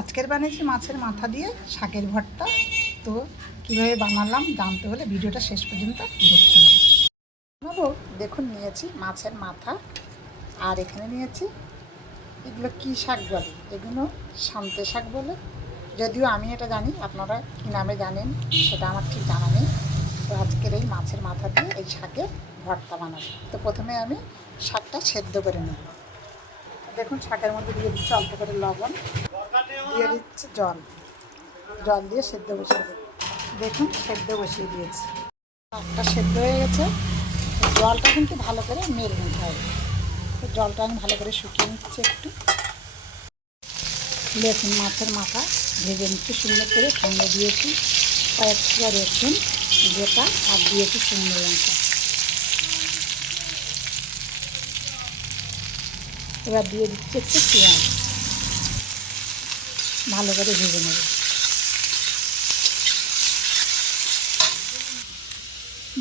আজকের বানিয়েছি মাছের মাথা দিয়ে শাকের ভর্তা। তো কীভাবে বানালাম জানতে হলে ভিডিওটা শেষ পর্যন্ত দেখতে হবে। বাবু দেখুন, নিয়েছি মাছের মাথা। আর এখানে নিয়েছি, এগুলো কী শাক বলে? এগুলো শান্তে শাক বলে। যদিও আমি এটা জানি, আপনারা কী নামে জানেন সেটা আমার ঠিক জানা নেই। তো আজকের এই মাছের মাথা দিয়ে এই শাকের ভর্তা বানাবো। তো প্রথমে আমি শাকটা সেদ্ধ করে নেব। দেখুন শাকের মধ্যে দিয়ে দিচ্ছি অল্প করে লবণ। দিয়ে দিচ্ছে জল। জল দিয়ে সেদ্ধ বসিয়ে দেখুন, সেদ্ধ বসিয়ে দিয়েছি। শাকটা সেদ্ধ হয়ে গেছে। জলটা কিন্তু ভালো করে মেরে নিতে হবে। তো জলটা আমি ভালো করে শুকিয়ে নিচ্ছি একটু। দেখুন মাছের মাথা ভেজে নিচ্ছি, সুন্দর করে। সঙ্গে দিয়েছি কয়েকটা রসুন, গোটা, আর দিয়েছি শুকনো লঙ্কা। এবার দিয়ে দিচ্ছি একটু পেঁয়াজ। ভালো করে ভেজে নেব।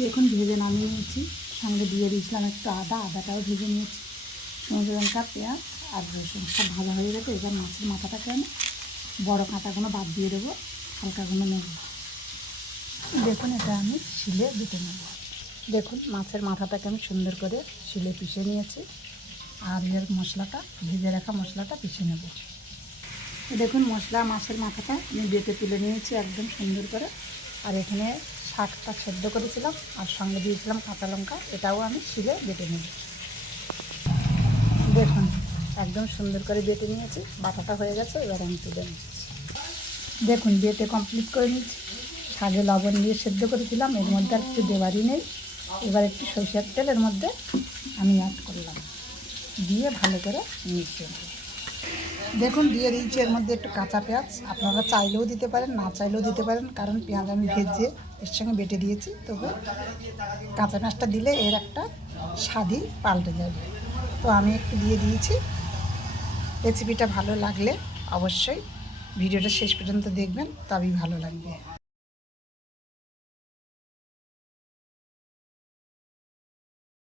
দেখুন, ভেজে নামিয়ে নিয়েছি। সঙ্গে দিয়ে দিয়েছিলাম একটু আদা, আদাটাও ভেজে নিয়েছি। শুকনো লঙ্কা, পেঁয়াজ আর রসুন। সব ভালো হয়ে গেছে, এবার মাছের মাথাটাকে আমি বড়ো কাঁটাগুলো বাদ দিয়ে দেবো, হালকাগুলো নেব। দেখুন, এটা আমি শিলে বেটে নেব। দেখুন, মাছের মাথাটাকে আমি সুন্দর করে শিলে পিষে নিয়েছি। আর এর মশলাটা, ভেজে রাখা মশলাটা পিষে নেব। দেখুন মশলা, মাছের মাথাটা আমি বেটে তুলে নিয়েছি একদম সুন্দর করে। আর এখানে শাকটা সেদ্ধ করেছিলাম, আর সঙ্গে দিয়েছিলাম কাঁচা লঙ্কা, এটাও আমি শিলে বেটে নেব। দেখুন, একদম সুন্দর করে বেটে নিয়েছি, বাটাটা হয়ে গেছে, এবার আমি তুলে নিচ্ছি। দেখুন, বেটে কমপ্লিট করে নিচ্ছি শাকে লবণ দিয়ে সেদ্ধ করেছিলাম, এর মধ্যে আর কিছু দেওয়ারই নেই। এবার একটু সরষের তেলের মধ্যে আমি অ্যাড করলাম। দিয়ে ভালো করে মিশিয়ে নেব। দেখুন, দিয়ে দিয়েছি এর মধ্যে একটু কাঁচা পেঁয়াজ। আপনারা চাইলেও দিতে পারেন, না চাইলেও দিতে পারেন, কারণ পেঁয়াজ আমি ভেজে এর সঙ্গে বেটে দিয়েছি। তবে কাঁচা পেঁয়াজটা দিলে এর একটা স্বাদই পাল্টে যাবে। তো আমি একটু দিয়ে দিয়েছি। রেসিপিটা ভালো লাগলে অবশ্যই ভিডিওটা শেষ পর্যন্ত দেখবেন, তবেই ভালো লাগবে।